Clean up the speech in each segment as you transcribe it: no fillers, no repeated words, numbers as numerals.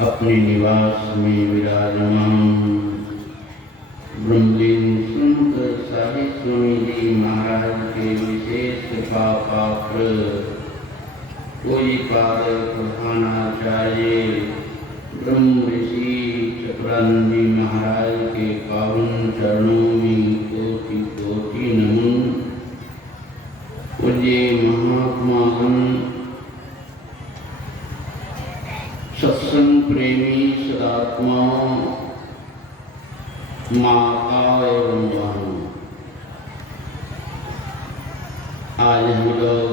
अपने निवास में विराजमान ब्रह्मलीन संत साहिब स्वामी जी महाराज के विशेष कृपा पात्र पूज्यपाद प्रधानाचार्य ब्रह्म ऋषि चक्रानंद जी महाराज के पावन चरणों में कोटि कोटि नमन। पूज्य महात्मागण, सत्संग प्रेमी सदात्माओं, माता एवं बहनों, आज हम लोग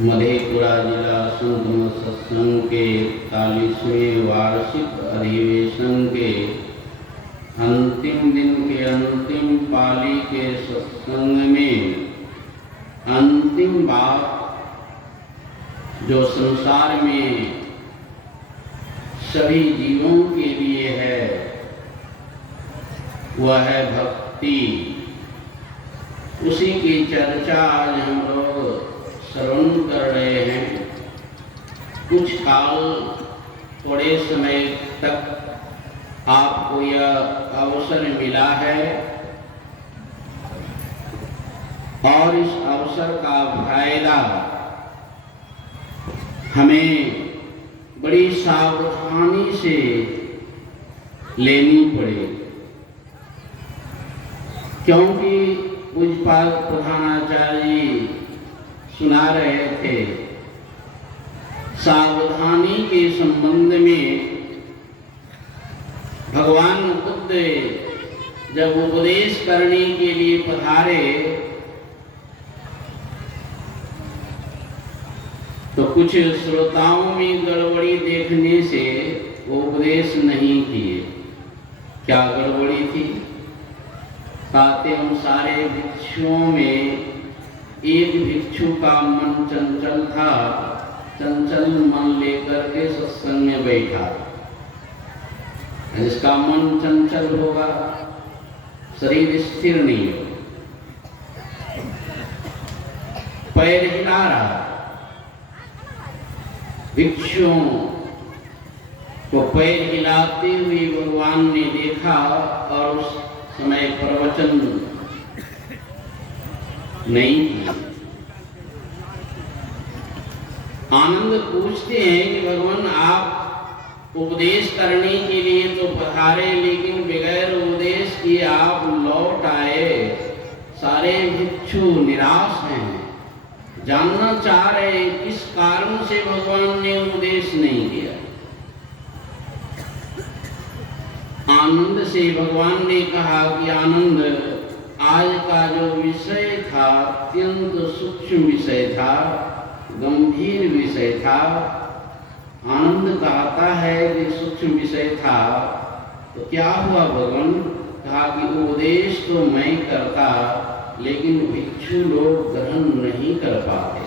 मधेपुरा जिला संत सत्संग के 41वें वार्षिक अधिवेशन के अंतिम दिन के अंतिम पाली के सत्संग में अंतिम बात जो संसार में सभी जीवों के लिए है वह है भक्ति। उसी की चर्चा आज हम लोग श्रवण कर रहे हैं। कुछ काल थोड़े समय तक आपको यह अवसर मिला है और इस अवसर का फायदा हमें बड़ी सावधानी से लेनी पड़ेगी, क्योंकि पूज्यपाद प्रधानाचार्य जी सुना रहे थे सावधानी के संबंध में। भगवान बुद्ध जब उपदेश करने के लिए पधारे तो कुछ श्रोताओं में गड़बड़ी देखने से वो उपदेश नहीं किए। क्या गड़बड़ी थी? कहते हम सारे भिक्षुओं में एक भिक्षु का मन चंचल था, चंचल मन लेकर के सत्संग में बैठा। जिसका मन चंचल होगा शरीर स्थिर नहीं होगा, पैर हिला रहा। भिक्षुओं को पैर हिलाते हुए भगवान ने देखा और उस समय प्रवचन नहीं किया। आनंद पूछते हैं कि भगवान आप उपदेश करने के लिए तो पधारे, लेकिन बगैर उपदेश किए आप लौट आए। सारे भिक्षु निराश हैं, जानना चाह रहे हैं किस कारण से भगवान ने उपदेश नहीं किया। आनंद से भगवान ने कहा कि आनंद, आज का जो विषय था अत्यंत सूक्ष्म विषय था, गंभीर विषय था। आनंद कहता है कि सूक्ष्म विषय था तो क्या हुआ भगवान? कहा कि उपदेश तो मैं करता लेकिन भिक्षु लोग ग्रहण नहीं कर पाते।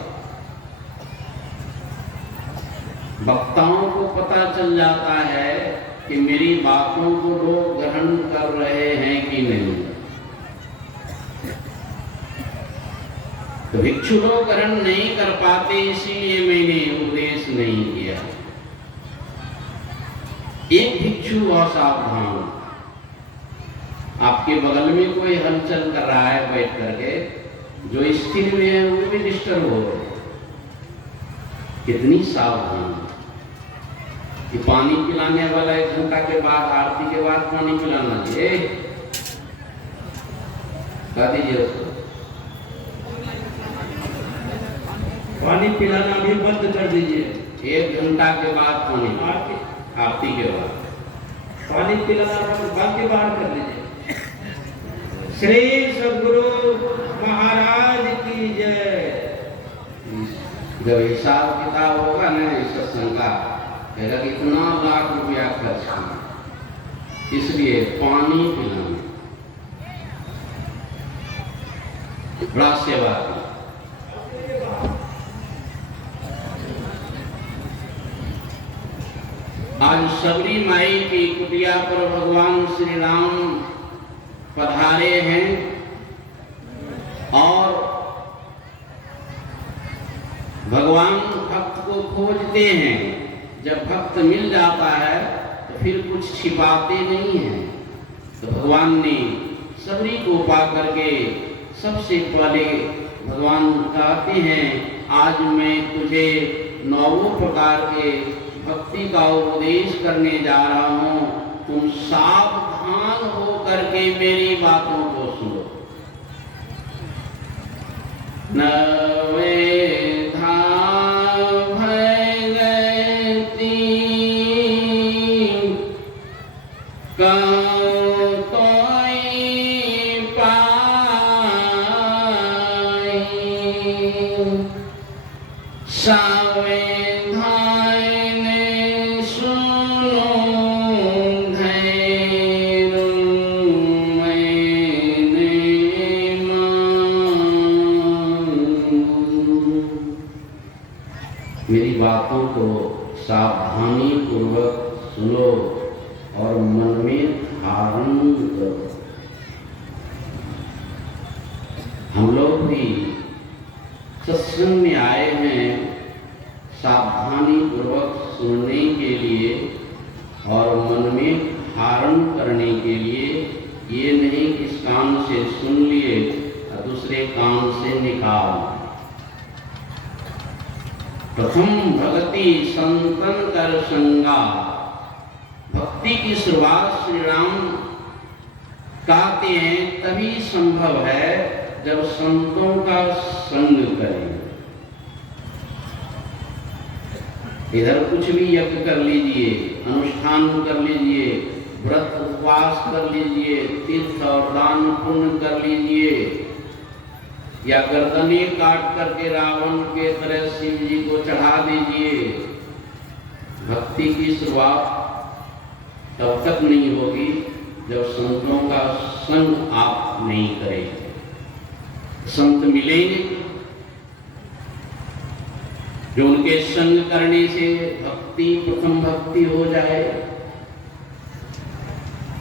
वक्ताओं को पता चल जाता है कि मेरी बातों को लोग ग्रहण कर रहे हैं कि नहीं। तो भिक्षु लोग ग्रहण नहीं कर पाते, इसीलिए मैंने उपदेश नहीं किया। एक भिक्षु असावधान, आपके बगल में कोई हलचल कर रहा है बैठ करके, जो स्थिर में है वो भी डिस्टर्ब हो रहे हैं। कितनी सावधान कि पानी पिलाने वाला 1 घंटा के बाद, आरती के बाद पानी पिलाना चाहिए। कह दीजिए उसको पानी पिलाना भी बंद कर दीजिए। 1 घंटा के बाद पानी, आरती के बाद पानी पिलाना बंद के बाहर कर दीजिए। श्री सद्गुरु महाराज की जय। जब हिसाब किताब होगा ना इस सत्संग का, कहेगा कि इतना लाख रुपया खर्च किया, इसलिए पानी पिलाना बड़ा सेवा की। आज सबरी माई की कुटिया पर भगवान श्री राम पधारे हैं और भगवान भक्त को खोजते हैं। जब भक्त मिल जाता है तो फिर कुछ छिपाते नहीं हैं। तो भगवान ने सबरी को पा करके सबसे पहले भगवान कहते हैं, आज मैं तुझे 9 प्रकार के भक्ति का उपदेश करने जा रहा हूँ, तुम सावधान हो करके मेरी बातों को सुनो। नवे मेरी बातों को सावधानी पूर्वक सुनो और मन में धारण करो। हम लोग भी सत्संग में आए हैं सावधानी पूर्वक सुनने के लिए और मन में धारण करने के लिए। ये नहीं कि इस कान से सुन लिए और दूसरे कान से निकाल। प्रथम भक्ति संतन कर संगा। भक्ति की शुरुआत श्री राम कहते हैं तभी संभव है जब संतों का संग करें। इधर कुछ भी यज्ञ कर लीजिए, अनुष्ठान कर लीजिए, व्रत उपवास कर लीजिए, तीर्थ और दान पुण्य कर लीजिए, या गर्दने काट करके रावण के तरह शिव जी को चढ़ा दीजिए। भक्ति की शुरुआत तब तक नहीं होगी जब संतों का संग आप नहीं करेंगे। संत मिलेंगे जो उनके संग करने से भक्ति प्रथम भक्ति हो जाए।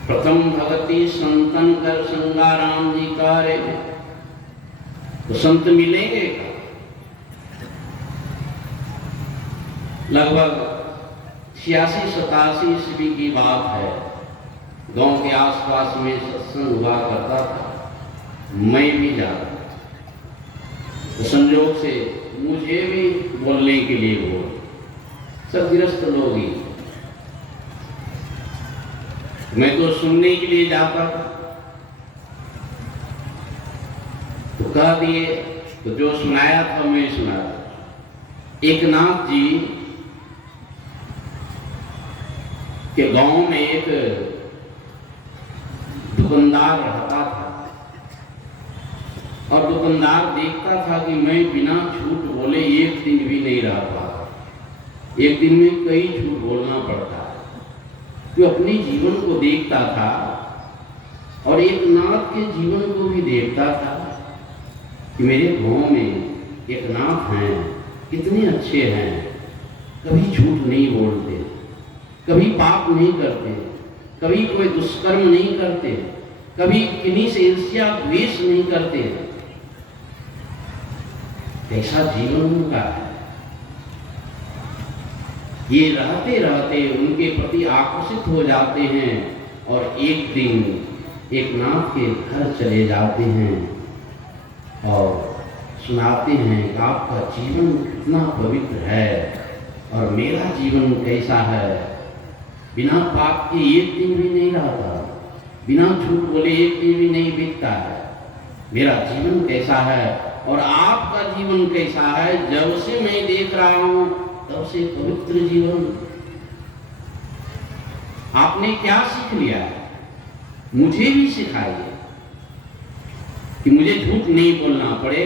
प्रथम भक्ति संतन कर संगा राम जी का रे, तो संत मिलेंगे। लगभग 86-87 ईस्वी की बात है। गांव के आसपास में सत्संग हुआ करता था, मैं भी जाता। तो संयोग से मुझे भी बोलने के लिए बोल, सब गृहस्थ लोग ही, मैं तो सुनने के लिए जाता था। तो कह दिए, तो जो सुनाया था मैं सुनाया। एक नाथ जी के गांव में एक दुकानदार रहता था और दुकानदार देखता था कि मैं बिना झूठ बोले एक दिन भी नहीं रह पाता। एक दिन में कई झूठ बोलना पड़ता है। वो अपने जीवन को देखता था और एक नाथ के जीवन को भी देखता था कि मेरे गांव में एक नाथ हैं, कितने अच्छे हैं, कभी झूठ नहीं बोलते, कभी पाप नहीं करते, कभी कोई दुष्कर्म नहीं करते, कभी किन्हीं से ईर्ष्या द्वेष नहीं करते। ऐसा जीवन उनका है। ये रहते रहते उनके प्रति आकर्षित हो जाते हैं और एक दिन एक नाथ के घर चले जाते हैं और सुनाते हैं कि आपका जीवन कितना पवित्र है और मेरा जीवन कैसा है। बिना पाप के एक दिन भी नहीं रहता, बिना झूठ बोले एक दिन भी नहीं बीतता है। मेरा जीवन कैसा है और आपका जीवन कैसा है, जब से मैं देख रहा हूं तब से पवित्र जीवन। आपने क्या सीख लिया है, मुझे भी सिखाइए कि मुझे झूठ नहीं बोलना पड़े,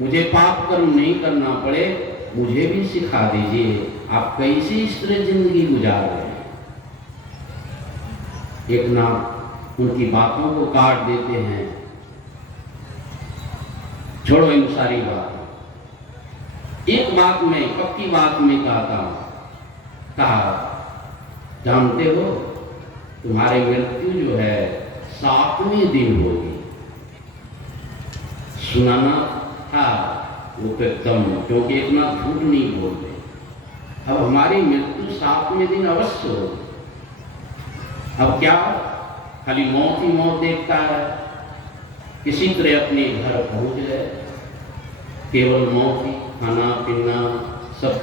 मुझे पाप कर्म नहीं करना पड़े। मुझे भी सिखा दीजिए आप कैसे इस तरह जिंदगी गुजार रहे हैं। एक नाथ उनकी बातों को काट देते हैं, छोड़ो इन सारी बात। एक बात में, पक्की बात में कहा, जानते हो तुम्हारी मृत्यु जो है 7वें दिन होगी। सुनाना था वो तो एकदम, क्योंकि इतना झूठ नहीं बोलते। अब हमारी मृत्यु 7वें दिन अवश्य होगी। अब क्या खाली मौत ही मौत देखता है, किसी तरह अपने घर पहुंच गए, केवल मौत ही, खाना पीना सब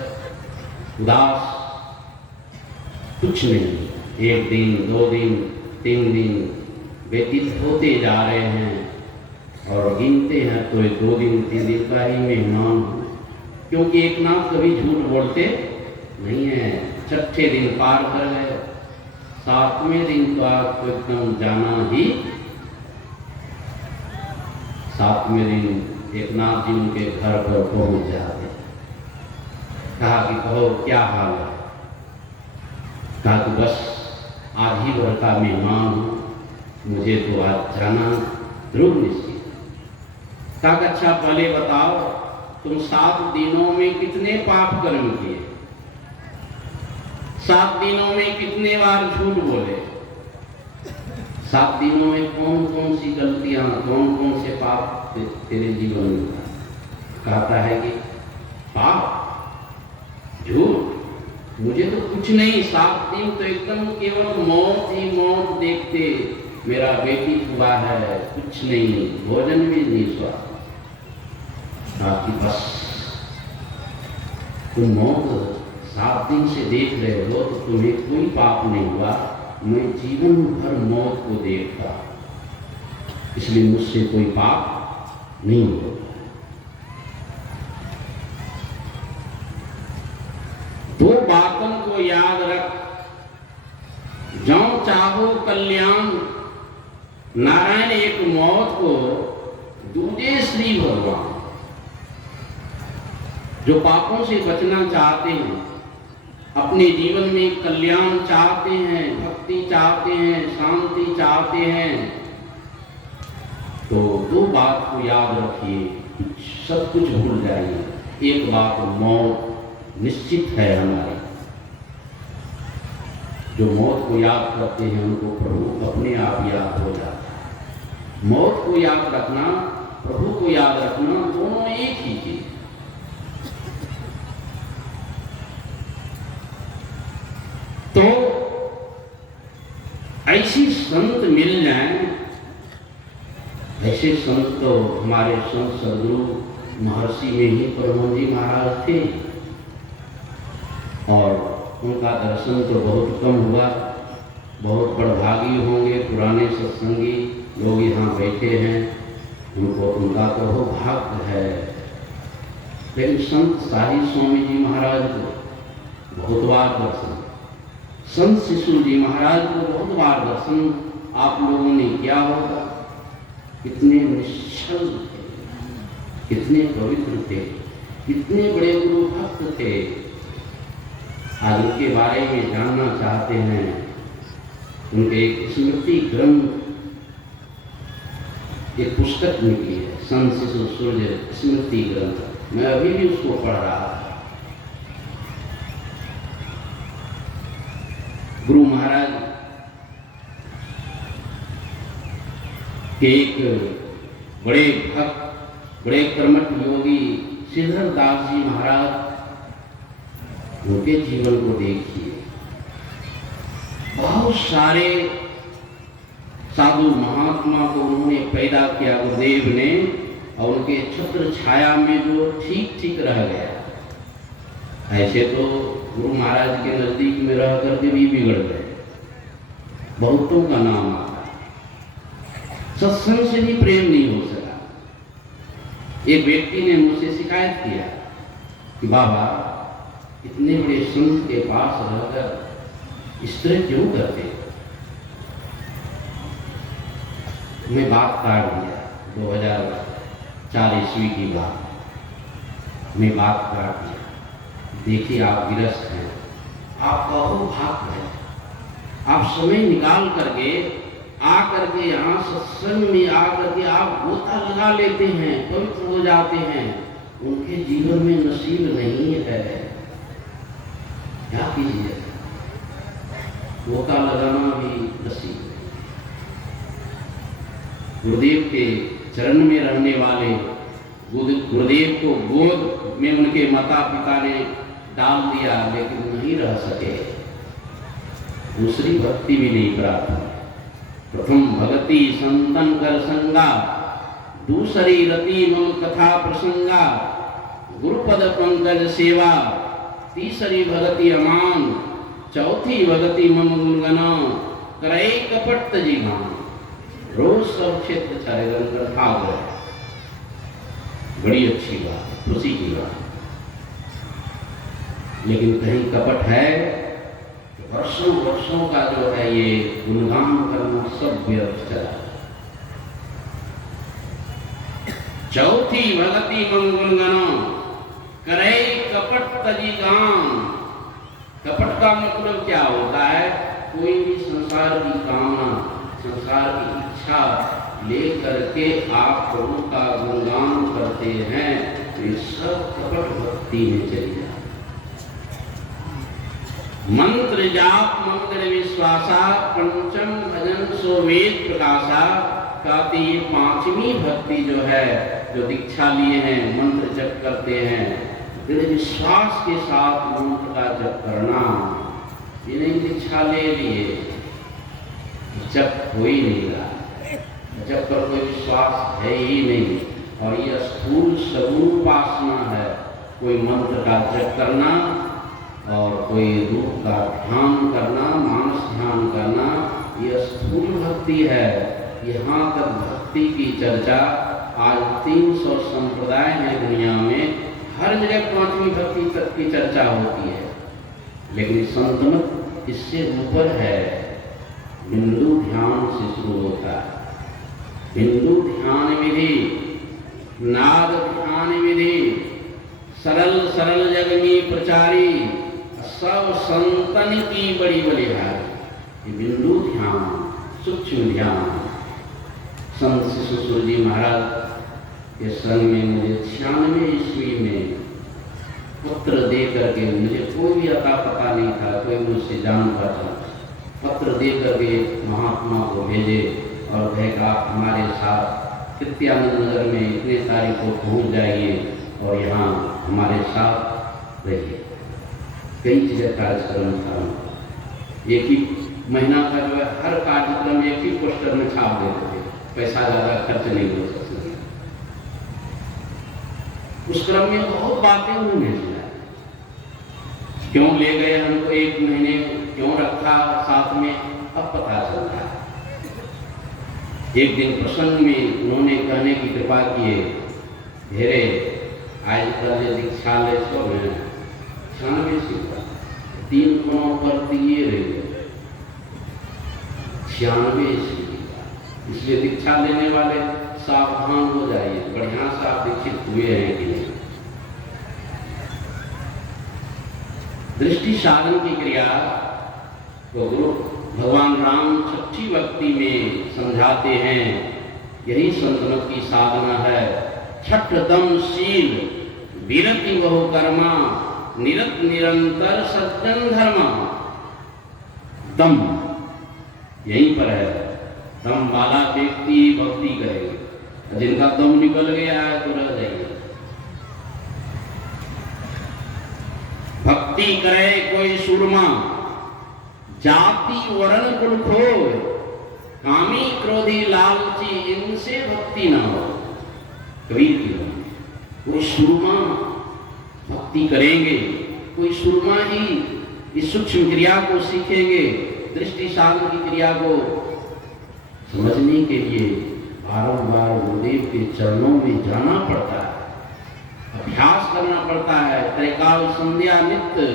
उदास, कुछ नहीं। 1 दिन 2 दिन 3 दिन व्यतीत होते जा रहे हैं और गिनते हैं तो 2 दिन 3 दिन का ही मेहमान हूँ, क्योंकि एक नाथ कभी झूठ बोलते नहीं है। 6ठे दिन पार कर गए, 7वें दिन तो आपको एकदम जाना ही। 7वें दिन एक नाथ जी उनके घर पर पहुंच जाते। कहा कि कहो क्या हाल है। कहा कि बस आज ही भर का मेहमान हूँ, मुझे तो आज जाना ध्रुव निश्चित। कहा कि अच्छा पहले बताओ तुम 7 दिनों में कितने पाप कर्म किए, 7 दिनों में कितने बार झूठ बोले, 7 दिनों में कौन कौन सी गलतियां, कौन कौन से पाप तेरे जीवन में। कहता है कि पाप झूठ मुझे तो कुछ नहीं, 7 दिन तो एकदम केवल मौत ही मौत देखते मेरा बेटी हुआ है, कुछ नहीं, भोजन भी नहीं हुआ। बस तुम मौत 7 दिन से देख रहे हो तो तुम्हें कोई पाप नहीं हुआ, मैं जीवन भर मौत को देखता, इसलिए मुझसे कोई पाप नहीं होगा। दो बातों को याद रख, जौ चाहो कल्याण, नारायण एक मौत को, दूजे श्री भगवान। जो पापों से बचना चाहते हैं, अपने जीवन में कल्याण चाहते हैं, भक्ति चाहते हैं, शांति चाहते हैं, तो 2 बात को याद रखिए, सब कुछ भूल जाइए। एक बात मौत निश्चित है हमारी। जो मौत को याद करते हैं उनको प्रभु अपने आप याद हो जाता है। मौत को याद रखना, प्रभु को याद रखना, दोनों एक ही चीज। तो ऐसी संत मिल जाएं, ऐसे संत तो हमारे संत सदगुरु महर्षि में ही परम जी महाराज थे और उनका दर्शन तो बहुत कम हुआ। बहुत बड़भागी होंगे पुराने सत्संगी लोग यहाँ बैठे हैं, उनको उनका तो वो भाग्य है। लेकिन संत साहिब स्वामी जी महाराज को बहुत बार दर्शन, संत शिशु जी महाराज को बहुत बार दर्शन आप लोगों ने किया होगा। कितने निश्चल थे, कितने पवित्र थे, कितने बड़े गुरु भक्त थे। आज उनके बारे में जानना चाहते हैं। उनके एक स्मृति ग्रंथ, एक पुस्तक निकली है, संत शिशु सूर्य स्मृति ग्रंथ। मैं अभी भी उसको पढ़ रहा था। गुरु महाराज के एक बड़े भक्त, बड़े कर्मठ योगी श्रीधर दास जी महाराज, उनके जीवन को देखिए। बहुत सारे साधु महात्मा को उन्होंने पैदा किया गुरुदेव ने, और उनके छत्र छाया में जो ठीक ठीक रह गया। ऐसे तो गुरु महाराज के नजदीक में रह करके भी बिगड़ गए, बहुतों का नाम आता। सत्संग से भी प्रेम नहीं हो सका। एक व्यक्ति ने मुझसे शिकायत किया कि बाबा, इतने बड़े संत के पास रहकर इस तरह क्यों करते? मैं बात काट दिया। 2004 ईस्वी की बात, मैं बात काट दिया। देखिए, आप गिरस्थ हैं, आप अहोभाग्य हैं, आप समय निकाल करके आकर के यहाँ सत्संग में आकर के आप गोता लगा लेते हैं, पवित्र हो जाते हैं। उनके जीवन में नसीब नहीं है, क्या कीजिए? गोता लगाना भी नसीब नहीं। गुरुदेव के चरण में रहने वाले गुरुदेव को गोद में उनके माता पिता ने डाल दिया, लेकिन नहीं रह सके। दूसरी भक्ति भी नहीं प्राप्त। प्रथम भगति संतन कर संगा, दूसरी रति मम कथा प्रसंगा, गुरुपद पंकज सेवा, तीसरी भगति अमान, चौथी भगति मम गुणगना, करे कपट जीवान। रोज सब क्षेत्र छाया भाग रहे। बड़ी अच्छी बात, खुशी की बात। लेकिन कहीं कपट है, वर्षों वर्षों का जो है ये गुणगान करना सब व्यर्थ चला। चौथी भगति मम गुणगना, करे कपट तजी गान। कपट का मतलब क्या होता है? कोई भी संसार की कामना, संसार की इच्छा लेकर के आप प्रभु का गुणगान करते हैं, तो ये सब कपट भक्ति में चली जाए। मंत्र जाप मंत्र विश्वासा, पंचम भजन सो वेद प्रकाशा। कहते ये पांचवी भक्ति जो है, जो दीक्षा लिए हैं, मंत्र जप करते हैं, दृढ़ विश्वास के साथ मंत्र का जप करना। ये नहीं दीक्षा ले लिए, जप हो ही नहीं रहा, जब पर कोई विश्वास है ही नहीं। और ये स्थूल सगुण उपासना है, कोई मंत्र का जप करना और कोई रूप का ध्यान करना, मानस ध्यान करना, ये स्थूल भक्ति है। यहाँ तक भक्ति की चर्चा, आज 300 संप्रदाय हैं दुनिया में, हर जगह पांचवी भक्ति तक की चर्चा होती है। लेकिन संतमत इससे ऊपर है। बिंदु ध्यान से शुरू होता है। बिंदु ध्यान विधि, नाद ध्यान विधि, सरल सरल जग में प्रचारी, सब संतन की बड़ी बलिहारी। ये बिंदु ध्यान, सूक्ष्म ध्यान। संत शिशुसूर जी महाराज के संग में मुझे 96 ईस्वी में पत्र दे करके, मुझे कोई भी अता पता नहीं था, कोई मुझसे जान पाता, पत्र दे करके महात्मा को भेजे और कहेगा हमारे साथ कृत्यानंद नगर में इतने तारीख को पहुँच जाइए और यहाँ हमारे साथ रहिए। कई जगह कार्यक्रम था, एक ही महीना का जो है हर कार्यक्रम एक ही पोस्टर में छाप देते थे, पैसा ज़्यादा खर्च नहीं हो सकता। उस क्रम में बहुत बातें उन्होंने सुना, क्यों ले गए हमको, एक महीने क्यों रखा साथ में, अब पता चलता है। एक दिन प्रसंग में उन्होंने कहने की कृपा किए, धेरे आजकल ये दीक्षालय सब है 96 सीखा, 3 कोणों पर दिए रहे 96 सीखा। इसलिए दीक्षा लेने वाले सावधान हो जाइए, बढ़िया से आप दीक्षित हुए हैं कि नहीं। दृष्टि साधन की क्रिया तो गुरु भगवान राम छठी भक्ति में समझाते हैं। यही संतमत की साधना है। छठ दम शील विरति बहु कर्मा, निरत निरंतर सज्जन धर्मा। दम यहीं पर है। दम वाला व्यक्ति भक्ति करेगा, जिनका दम निकल गया है तो रह जाएंगे। भक्ति करे कोई सूरमा, जाति वर्ण कुल खोए, कामी क्रोधी लालची इनसे भक्ति न हो। कबीर की बात। कोई सुरमा भक्ति करेंगे, कोई सुरमा ही इस सूक्ष्म क्रिया को सीखेंगे, दृष्टि साधन की क्रिया को समझने के लिए बारंबार गुरुदेव के चरणों में जाना पड़ता है, अभ्यास करना पड़ता है। त्रैकाल संध्या नित्य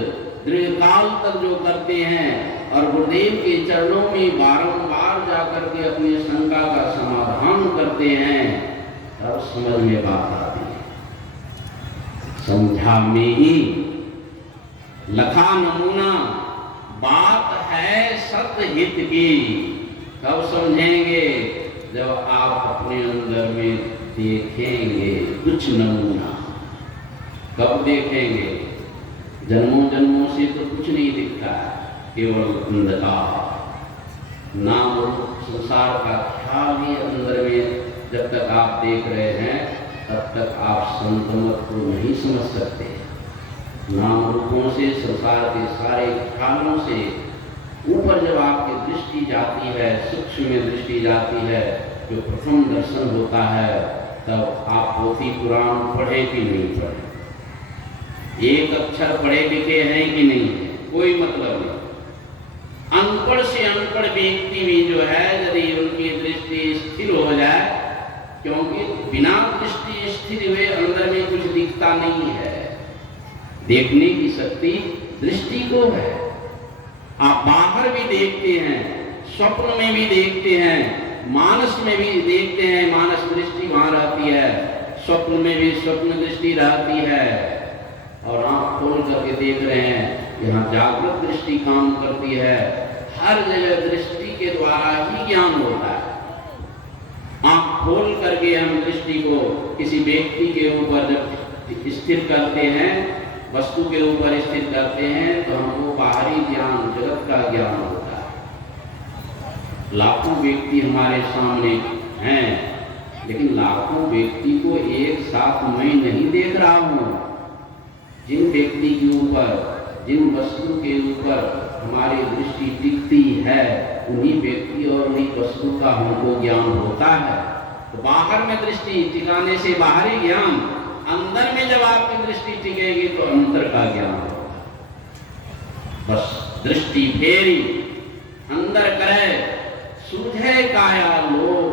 दीर्घकाल तक जो करते हैं और गुरुदेव के चरणों में बारंबार जाकर के अपनी शंका का समाधान करते हैं, तब समझ में बात आती है। समझा में ही लखा नमूना, बात है सत्य हित की। कब समझेंगे? जब आप अपने अंदर में देखेंगे कुछ नमूना। कब देखेंगे? जन्मों जन्मों से तो कुछ नहीं दिखता है, केवल अंधकार। नाम रूप संसार का ख्याल ही अंदर में जब तक आप देख रहे हैं, तब तक आप संतमत को नहीं समझ सकते। नाम रूपों से, संसार के सारे ख्यालों से ऊपर जब आपकी दृष्टि जाती है, सूक्ष्म में दृष्टि जाती है, जो प्रथम दर्शन होता है, तब आप पोथी पुराण पढ़े कि नहीं पढ़े, एक अक्षर पढ़े लिखे हैं कि नहीं है, कोई मतलब नहीं। अनपढ़ से अनपढ़ व्यक्ति भी जो है, यदि उनकी दृष्टि स्थिर हो जाए, क्योंकि बिना दृष्टि स्थिर हुए अंदर में कुछ दिखता नहीं है। देखने की शक्ति दृष्टि को है। आप बाहर भी देखते हैं, स्वप्न में भी देखते हैं, मानस में भी देखते हैं, मानस दृष्टि वहां रहती है, स्वप्न में भी स्वप्न दृष्टि रहती है, और आंख खोल करके देख रहे हैं, यहाँ जागृत दृष्टि काम करती है। हर जगह दृष्टि के द्वारा ही ज्ञान होता है। आंख खोल करके हम दृष्टि को किसी व्यक्ति के ऊपर जब स्थिर करते हैं, वस्तु के ऊपर स्थिर करते हैं, तो हमको बाहरी ज्ञान, जगत का ज्ञान होता है। लाखों व्यक्ति हमारे सामने हैं, लेकिन लाखों व्यक्ति को एक साथ मैं नहीं देख रहा हूँ। जिन व्यक्ति के ऊपर, जिन वस्तु के ऊपर हमारी दृष्टि टिकती है, उन्हीं व्यक्ति और उन्हीं वस्तु का हमको ज्ञान होता है। तो बाहर में दृष्टि टिकाने से बाहरी ज्ञान, अंदर में जब आपकी दृष्टि टिकेगी तो अंतर का ज्ञान होगा। बस दृष्टि फेरी अंदर करे, सूझे काया लोक,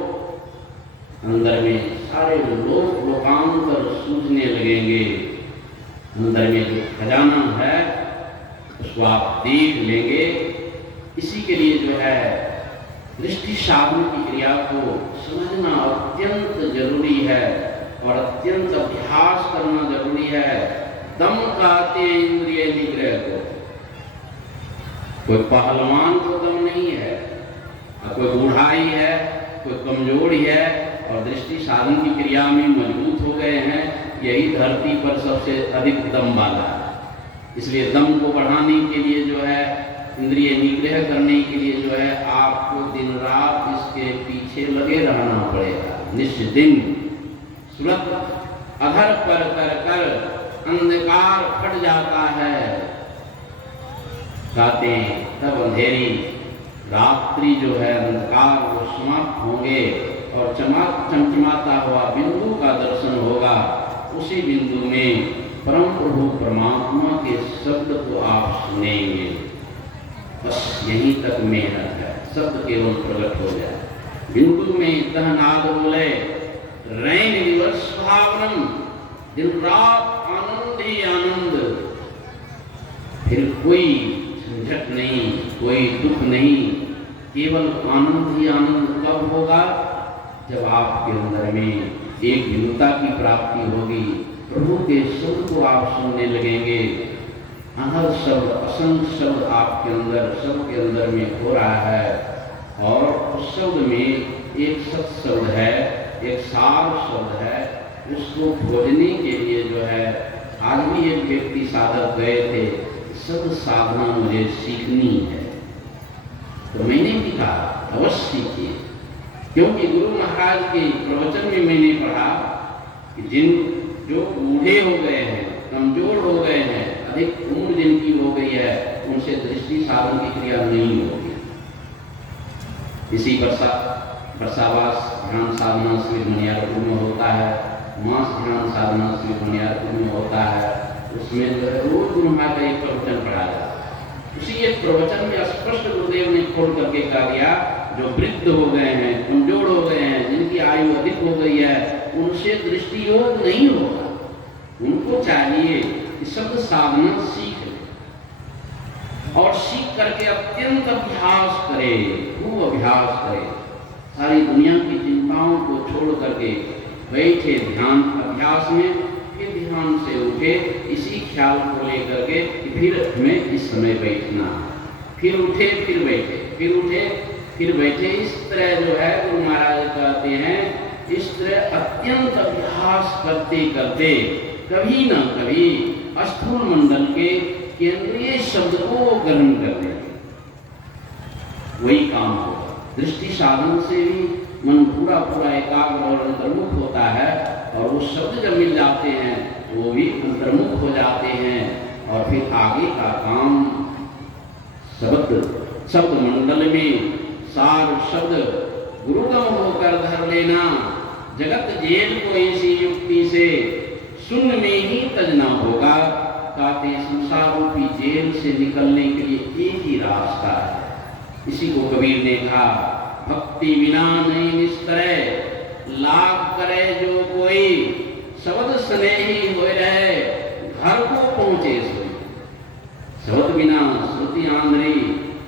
अंदर में सारे लोक लोकांतर सूझने लगेंगे। अंदर में जो खजाना है उसको आप देख लेंगे। इसी के लिए जो है दृष्टि साधन की क्रिया को समझना अत्यंत जरूरी है और अत्यंत अभ्यास करना जरूरी है। दम कहते हैं इंद्रिय निग्रह को। कोई पहलवान को दम नहीं है, कोई बूढ़ाई है, कोई कमजोरी है और दृष्टि साधन की क्रिया में मजबूत हो गए हैं, यही धरती पर सबसे अधिक दम वाला है। इसलिए दम को बढ़ाने के लिए जो है, इंद्रिय निग्रह करने के लिए जो है, आपको दिन रात इसके पीछे लगे रहना पड़ेगा। निश्चिदिन सुरत अधर पर कर कर अंधकार फट जाता है। कहते तब अंधेरी रात्रि जो है, अंधकार वो समाप्त होंगे और चमचमाता हुआ बिंदु का दर्शन होगा। उसी बिंदु में परम प्रभु परमात्मा के शब्द को आप सुनेंगे। बस यहीं तक मेहनत है, शब्द केवल प्रकट हो जाए। बिंदु में तह नाद बोले, रैन दिवस सुहावनम, दिन रात आनंद ही आनंद। फिर कोई झंझट नहीं, कोई दुख नहीं, केवल आनंद ही आनंद। कब होगा? जब आपके अंदर में एक विनुता की प्राप्ति होगी, प्रभु के शब्द को आप सुनने लगेंगे। अनहद शब्द, असंख्य शब्द आपके अंदर, सबके अंदर में हो रहा है और उस शब्द में एक सत शब्द है, एक सार शब्द है। उसको खोजने के लिए जो है, आज भी एक व्यक्ति साधक गए थे, शब्द साधना मुझे सीखनी है। तो मैंने भी कहा अवश्य सीखिए, क्योंकि गुरु महाराज के प्रवचन में मैंने पढ़ा कि जिन जो बूढ़े हो गए हैं, कमजोर हो गए हैं, अधिक उम्र जिनकी हो गई है, उनसे दृष्टि साधन की क्रिया नहीं होगी। इसी वर्षावास ध्यान साधना शिविर मनियारपुर में होता है, मास ध्यान साधना शिविर मनियारपुर में होता है। उसमें जो है रोज गुरु महाराज का एक प्रवचन पढ़ा जाता है। उसी एक प्रवचन में स्पष्ट गुरुदेव ने खोल करके कहा दिया, जो वृद्ध हो गए हैं, कमजोर हो गए हैं, जिनकी आयु अधिक हो गई है, उनसे दृष्टि योग नहीं होगा। उनको चाहिए कि शब्द साधना सीख ले और सीख करके अत्यंत अभ्यास करे, खूब अभ्यास करे, सारी दुनिया की चिंताओं को छोड़ करके बैठे ध्यान अभ्यास में, फिर ध्यान से उठे इसी ख्याल को लेकर के फिर हमें इस समय बैठना, फिर उठे फिर बैठे, फिर उठे फिर बैठे। इस तरह जो है गुरु महाराज कहते हैं, इस तरह अत्यंत अभ्यास करते करते कभी न कभी स्थूल मंडल के केंद्रीय शब्द को ग्रहण कर लेंगे, वही काम होगा। दृष्टि साधन से भी मन पूरा पूरा एकाग्र और अंतर्मुख होता है, और वो शब्द जब मिल जाते हैं वो भी अंतर्मुख हो जाते हैं, और फिर आगे का काम शब्द मंडल में सार शब्द गुरुगम होकर धर लेना। जगत जेल को इसी युक्ति से शून्य में ही तजना होगा। कहते संसार रूपी जेल से निकलने के लिए एक ही रास्ता है। इसी को कबीर ने कहा, भक्ति बिना नहीं निस्तरे, लाभ करे जो कोई, शब्द स्नेही हो रहे, घर को पहुंचे सोई। शब्द बिना श्रुति आंध्री,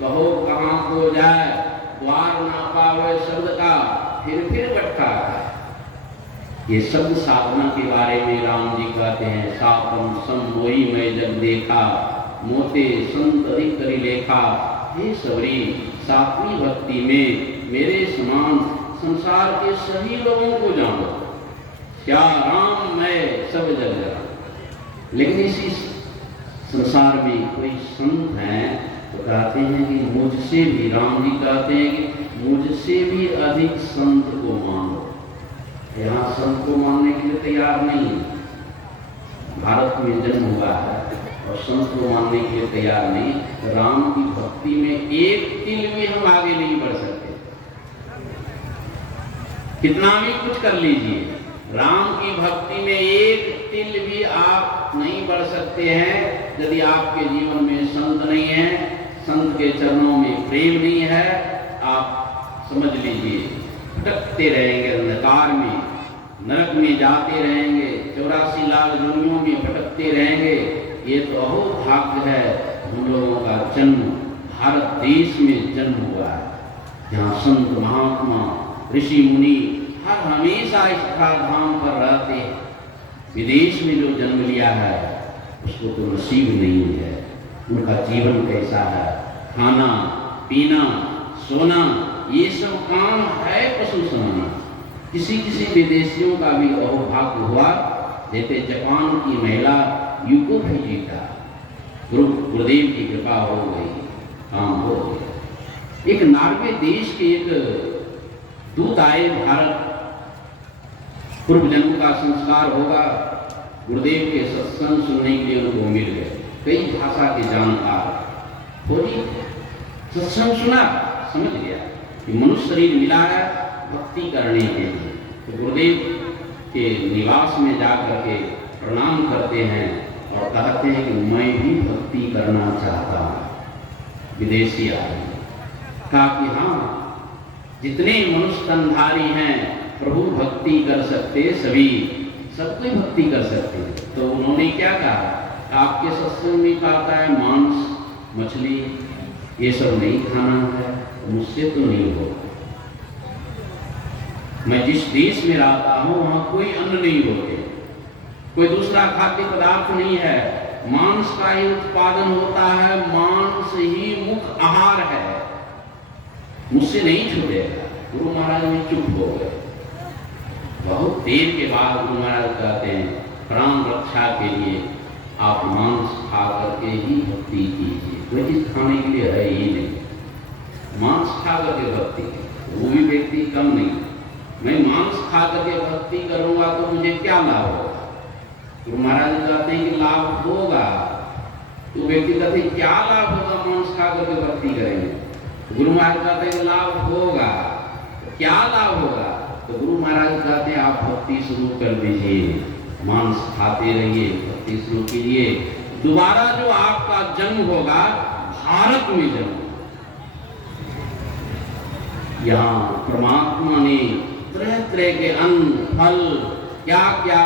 कहो कहाँ को जाए, द्वार ना पावे शब्द का, फिर भटका है। ये शब्द साधना के बारे में राम जी कहते हैं, सातम सम मोही मैं जब देखा, मोते संत अधिक करी लेखा। हे सबरी, सातवीं भक्ति में मेरे समान संसार के सभी लोगों को जानो, क्या राम मैं सब जग जान। लेकिन इसी संसार में कोई संत हैं तो कहते हैं कि मुझसे भी, राम जी कहते हैं कि मुझसे भी अधिक संत को मानो। यहाँ संत को मानने के लिए तैयार नहीं है। भारत में जन्म हुआ है और संत को मानने के लिए तैयार नहीं। राम की भक्ति में एक तिल भी हम आगे नहीं बढ़ सकते, कितना भी कुछ कर लीजिए, राम की भक्ति में एक तिल भी आप नहीं बढ़ सकते हैं यदि आपके जीवन में संत नहीं है, संत के चरणों में प्रेम नहीं है। आप समझ लीजिए भटकते रहेंगे अंधकार में, नरक में जाते रहेंगे, 84 लाख दुनियों में भटकते रहेंगे। ये तो अहोभाग्य है हम लोगों का जन्म भारत देश में जन्म हुआ है, जहाँ संत महात्मा ऋषि मुनि हर हमेशा इस धाम पर रहते हैं। विदेश में जो जन्म लिया है उसको तो नसीब नहीं है। उनका जीवन कैसा है, खाना पीना सोना ये सब काम है पशु समाना। किसी विदेशियों का भी अहोभाग्य हुआ, जैसे जापान की महिला यूको भी जीता, गुरुदेव की कृपा हो गई, काम हो गया। एक नॉर्वे देश के एक दूत आए भारत, पूर्व जन्म का संस्कार होगा, गुरुदेव के सत्संग सुनने के लिए उनको मिल गए। कई भाषा के जानकार खोजी, सत्संग सुना, समझ गया कि मनुष्य शरीर मिला है भक्ति करने के लिए। तो गुरुदेव के निवास में जाकर के प्रणाम करते हैं और कहते हैं कि मैं भी भक्ति करना चाहता हूँ। विदेशी आदमी कहा कि हाँ, जितने मनुष्य तनधारी हैं प्रभु भक्ति कर सकते, सभी सब कोई भक्ति कर सकते हैं। तो उन्होंने क्या कहा, आपके सत्संग में कहता है मांस मछली ये सब नहीं खाना है, मुझसे तो नहीं होगा। मैं जिस देश में रहता हूँ वहाँ कोई अन्न नहीं होते, कोई दूसरा खाद्य पदार्थ नहीं है, मांस का ही उत्पादन होता है, मांस ही मुख्य आहार है, मुझसे नहीं छूटेगा। गुरु महाराज भी चुप हो गए। बहुत देर के बाद गुरु महाराज कहते हैं प्राण रक्षा के लिए आप मांस खा करके ही भक्ति कीजिए, कोई चीज खाने के लिए है ही नहीं। मांस खा करके भक्ति, वो भी व्यक्ति कम नहीं। मैं मांस खा करके भक्ति करूंगा तो मुझे क्या लाभ होगा? गुरु महाराज कहते हैं कि लाभ होगा। तो व्यक्ति कहते क्या लाभ होगा मांस खा करके भक्ति करेंगे? गुरु महाराज कहते हैं लाभ होगा, क्या लाभ होगा? तो गुरु महाराज कहते हैं आप भक्ति शुरू कर दीजिए, मांस खाते रहिए, भक्ति शुरू कीजिए। दोबारा जो आपका जन्म होगा भारत में जन्म, यहाँ परमात्मा ने तरह तरह के अन्न फल क्या क्या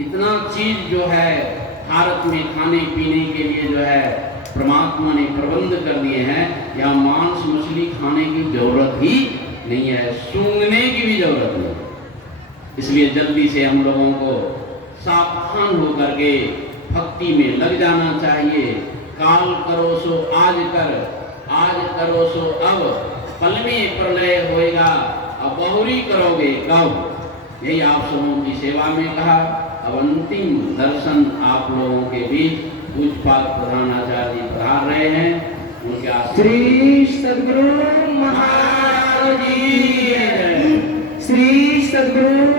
इतना चीज जो है भारत में खाने पीने के लिए जो है परमात्मा ने प्रबंध कर दिए हैं। यहाँ मांस मछली खाने की जरूरत ही नहीं है, सूंघने की भी जरूरत नहीं है। इसलिए जल्दी से हम लोगों को सावधान होकर के भक्ति में लग जाना चाहिए। काल करो सो आज कर, आज करो सो अब, पल में प्रलय होएगा, अब बहुरी करोगे कब? यही आप सबों की सेवा में कहा। अब अंतिम दर्शन आप लोगों के बीच पूज्यपाद प्रधानाचार्य जी पधार रहे हैं, उनके आशीर्वाद। श्री सद्गुरु महाराज जी, श्री सद्गुरु